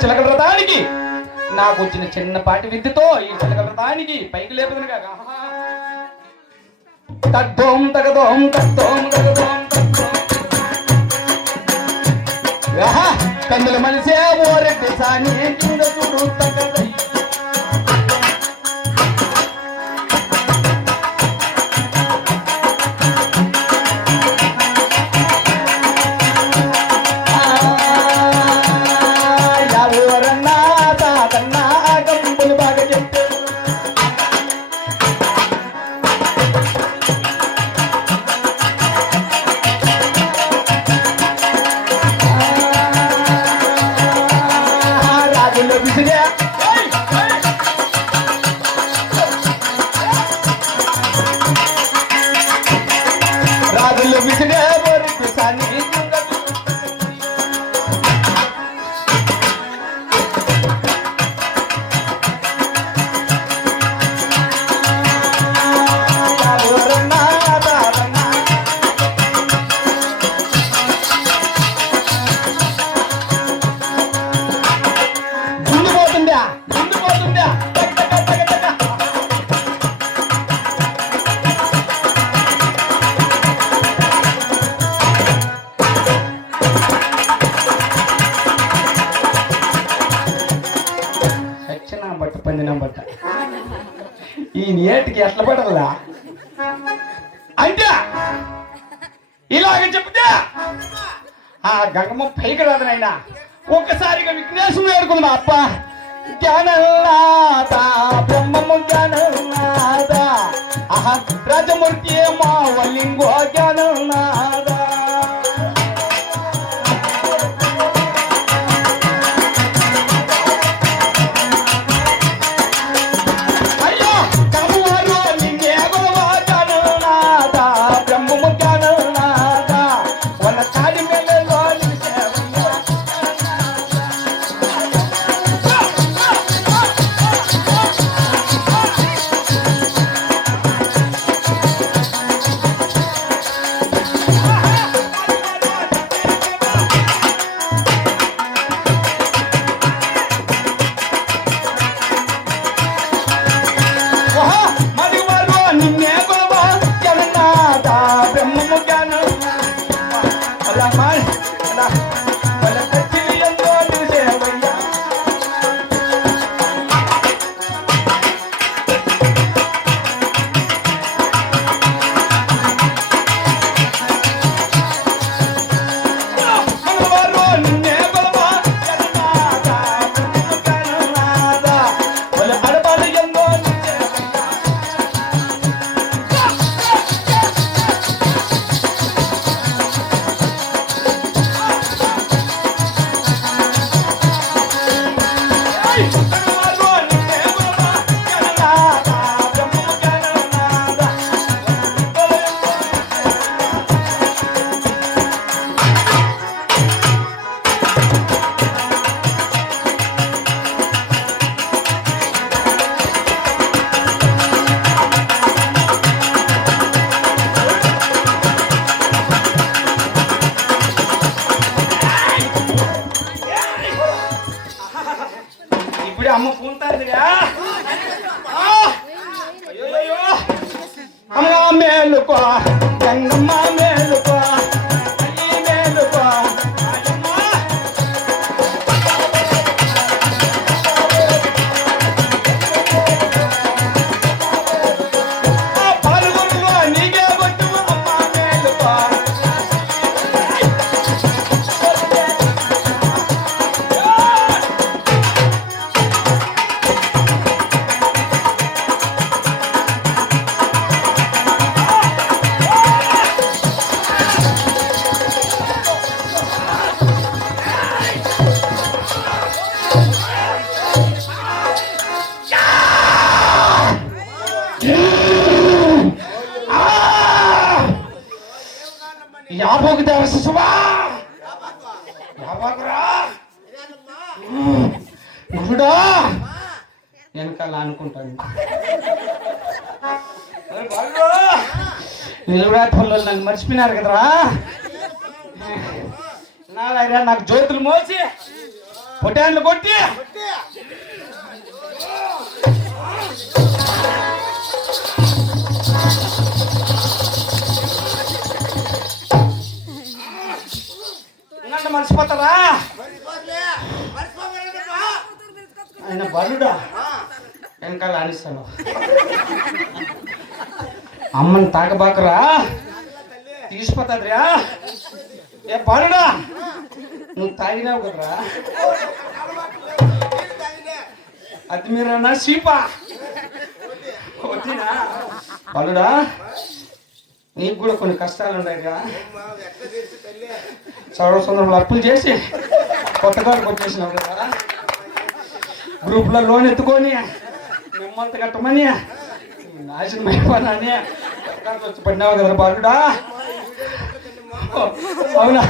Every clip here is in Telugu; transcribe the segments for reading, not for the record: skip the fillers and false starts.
చిలకల రథానికి నాకు వచ్చిన చిన్నపాటి విద్యతో ఈ చిలకల రథానికి పైకి లేపుదును కాక తద్దోం తగదోం తద్దోం తగదోం కందుల మనిషే ఓరెడ్డి సాని చూడు తగ్గదై ఈ నేటికి ఎట్లా పడలా అంటే ఇలాగ చెప్తే ఆ గంగమ్మ పైకి రాదనైనా ఒక్కసారిగా విఘ్నేశం వేడుకుందా అప్ప జ్ఞాననాథ బ్రహ్మము జ్ఞాననాథ ఆహా రాజమూర్తి మా వల్లింగో జ్ఞాననాథ అమ్మ పూంతాదిగా అమ్మ మేలుకో గంగమ్మ మేలుకో మేలుకో పాల్గొంలో నీకే కొట్టు అమ్మ మేలుకో యాభోకి దేవస శుభా యాభోకురా గుడా వెనకాల అనుకుంటాను నిలబడే పనులు నన్ను మర్చిపోయినారు కదరా నాయన నాకు జ్యోతులు మోసి పొటాన్లు కొట్టి మర్చిపోతారా ఆయన బలుడా వెనకాల ఆనిస్తాను అమ్మని తాగబాకరా తీసిపోతాదిరా ఏ బాలుడా నువ్వు తాగినావు కదరా అది మీరన్నా సీపా వచ్చినా బాలుడా నీకు కూడా కొన్ని కష్టాలు ఉన్నాయిగా చదవ సందర్భంలో అప్పులు చేసి కొత్తగా వచ్చేసినావు కదా గ్రూప్లో లోన్ ఎత్తుకొని మిమ్మల్ని కట్టమని నాశనం అయిపోయినాని వచ్చి పడినావు కదా బాలుడా అవునా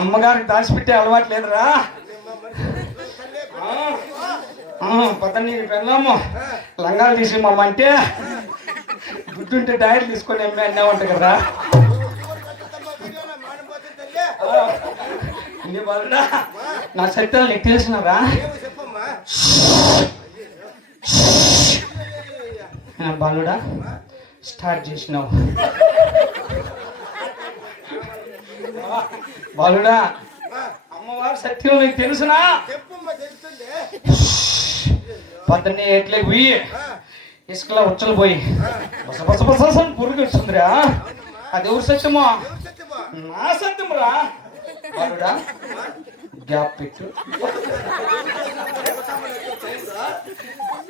అమ్మగారికి దాచిపెట్టే అలవాటు లేదురా పక్కన నీకు పెళ్ళాము లంగాలు తీసి మమ్మ అంటే గుడ్డుంటే డైరీ తీసుకొని అమ్మే అన్నావంట కదా బాలుడా నా సత్యాలు నీకు తెలిసినరా బాలుడా స్టార్ట్ చేసినావు బాలుడా అమ్మవారు సత్యం నీకు తెలుసునా పొద్దున్నే ఎట్లే పోయి ఇసుకలో ఉచ్చలు పోయి బస బస బస పురుగు వస్తుందిరా అది ఎవరు సత్యమో నా సత్యమురా బాలుడా గ్యాప్ పెట్టు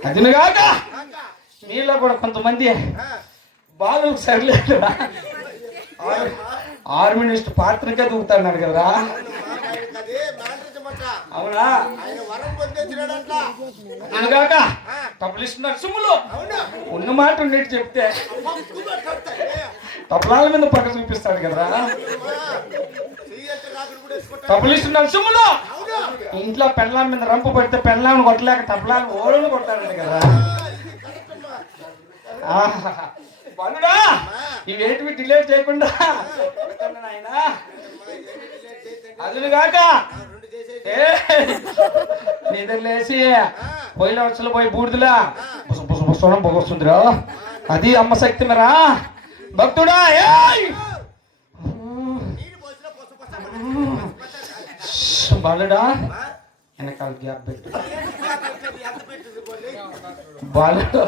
అదిగాక మీలో కూడా కొంతమంది బాలుకు సరిలేదురా ఆర్మీ మినిస్టర్ పాత్రకే దూకుతాడు కదరా అవునా అందుగాక తప్పలిస్ట్ నరసింహులు ఉన్న మాట ఉన్నట్టు చెప్తే తప్పలాల మీద పక్క చూపిస్తాడు కదరా తప్పలిస్ట్ నరసింహులు ఇంట్లో పెళ్ళాం మీద రంపు పడితే పెళ్ళాన్ని కొట్టలేక తప్పలాలు ఓడలు కొట్టాడు కదా బాలుడా ఇవేంటివి డిలేట్ చేయకుండా ఆయన అదులుగాక నిద్ర లేసి పొయ్యిలో వచ్చలు పోయి బూడిదలా పుస్తకం పొగొస్తుందిరా అది అమ్మ శక్తి మరా భక్తుడా బాలుడా వెనకాల గ్యాప్ పెట్టు బాలుడు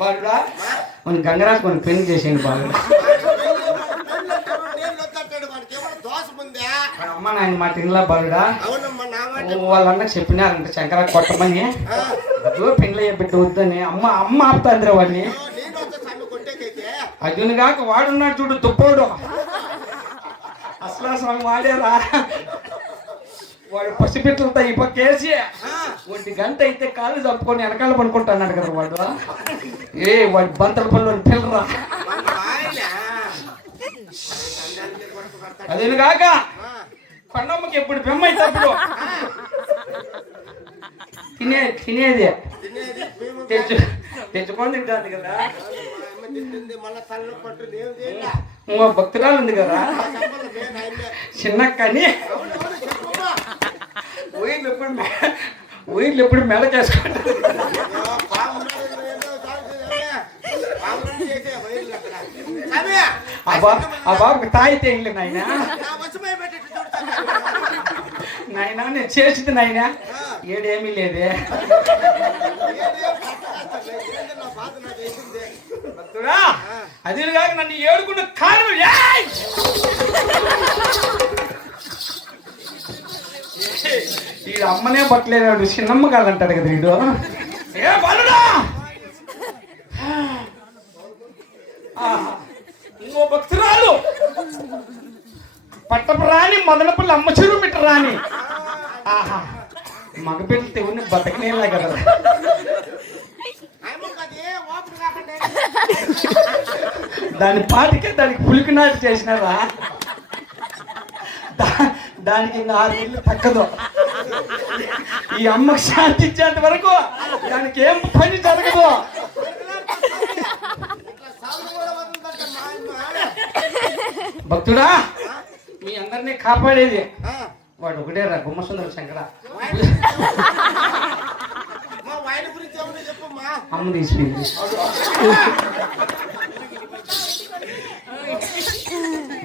బాలుడా కొన్ని గంగరాజు కొన్ని పెళ్లి చేసేయండి బాలుడు అమ్మ నాయన మాట ఇంట్లో బాలుడా వాళ్ళన్న చెప్పినారంట శంకర కొట్టమని పెళ్ళి బిడ్డ వద్దని అమ్మ అమ్మ ఆపుతాందిరా వాడిని అర్జున్ కాక వాడున్నాడు చూడు దుప్పోడు అసలు స్వామి వాడేరా వాడు పసిపిట్లతో ఈ పక్కేసి 1 గంట అయితే కాళ్ళు చంపుకొని వెనకాల పనుకుంటున్నాడు కదా వాడు వాడి బంతల పనులు పిల్లరా అదేను కాక కొండమ్మకి ఎప్పుడు బెమ్మ తప్పుడు తినేది తెచ్చుకొని తింటాను కదా ఇంకో భక్తురాలు ఉంది కదా చిన్న కానీ ఊయిలు ఎప్పుడు మెడకేసుకుంటారు ఆ బాబుకి తాయితే ఇల్లు నాయనా నాయనా నేను చేసింది నాయనా ఏడేమీ లేదే అది కాక నన్ను ఏడుకున్న కారణం వీడు అమ్మనే పట్టలేడు చిన్నమ్మ కాదంటాడు కదా వీడు ఏ బాలుడా ఇంకో భక్తురాలు పట్టపు రాని మొదలపల్లి అమ్మ చెరువు మిట్ట రాని ఆహా మగపిల్లలు తెవుని బతకనేలా కదా దాని పాటికే దానికి పులికినాటి చేసినారా దానికి ఇంకా 6 నెలలు తగ్గదు ఈ అమ్మకు శాంతి ఇచ్చేంత వరకు దానికి ఏం పని జరగదు భక్తుడా మీ అందరినీ కాపాడేది వాడు ఒకటే రా గుమ్మసుందర శంకర. అమ్మ తీసుకెళ్ళి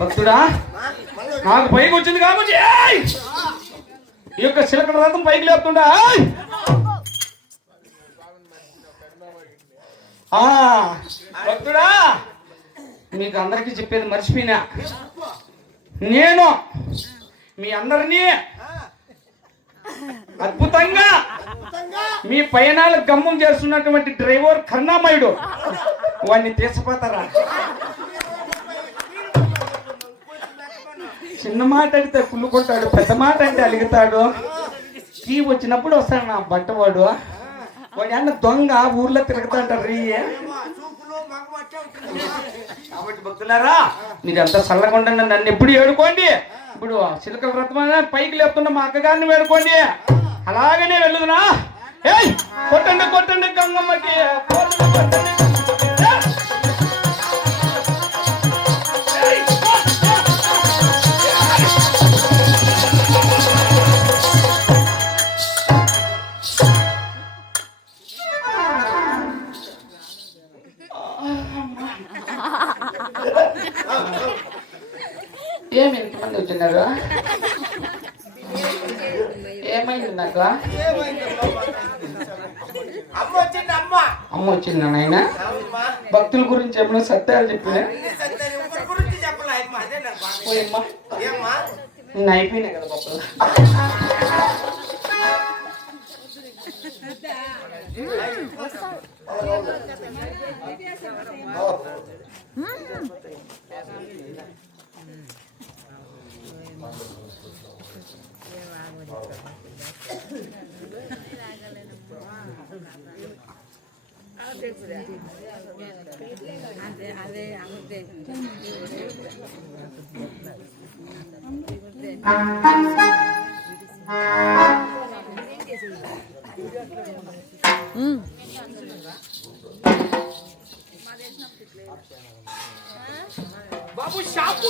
భక్తుడా నాకు పైకి వచ్చింది కాబట్టి ఈ యొక్క చిలకడ రథం పైకి లేపుతుండా. భక్తుడా మీకు అందరికీ చెప్పేది మర్చిపోయినా. నేను మీ అందరినీ అద్భుతంగా మీ పయనాలకు గమ్మం చేస్తున్నటువంటి డ్రైవర్ కరుణామయుడు వాడిని తీసిపోతారా. చిన్న మాట అడిగితే కుళ్ళుకుంటాడు, పెద్ద మాట అంటే అలుగుతాడు. కీ వచ్చినప్పుడు వస్తాడు నా బట్టవాడు. వాడు అన్న దొంగ ఊర్లో తిరుగుతాంటారు రీ. కాబట్టి భక్తులారా మీరంతా చల్లగా ఉండండి, నన్ను ఎప్పుడు ఏడుకోండి. ఇప్పుడు చిలకల రథం పైకి లేపుతున్న మా అక్కగారిని వేడుకోండి. అలాగనే వెళ్ళుదునా. ఏయ్ కొట్టండి కొట్టండి గంగమ్మకి కొట్టండి. ఏమి ఎంతమంది వచ్చినారు? ఏమైంది నాకు? అమ్మ వచ్చిందా నాయన? భక్తుల గురించి ఏమైనా సత్యాలు చెప్పినా? నేను అయిపోయినా కదా పప్పులు. బాబు షాపు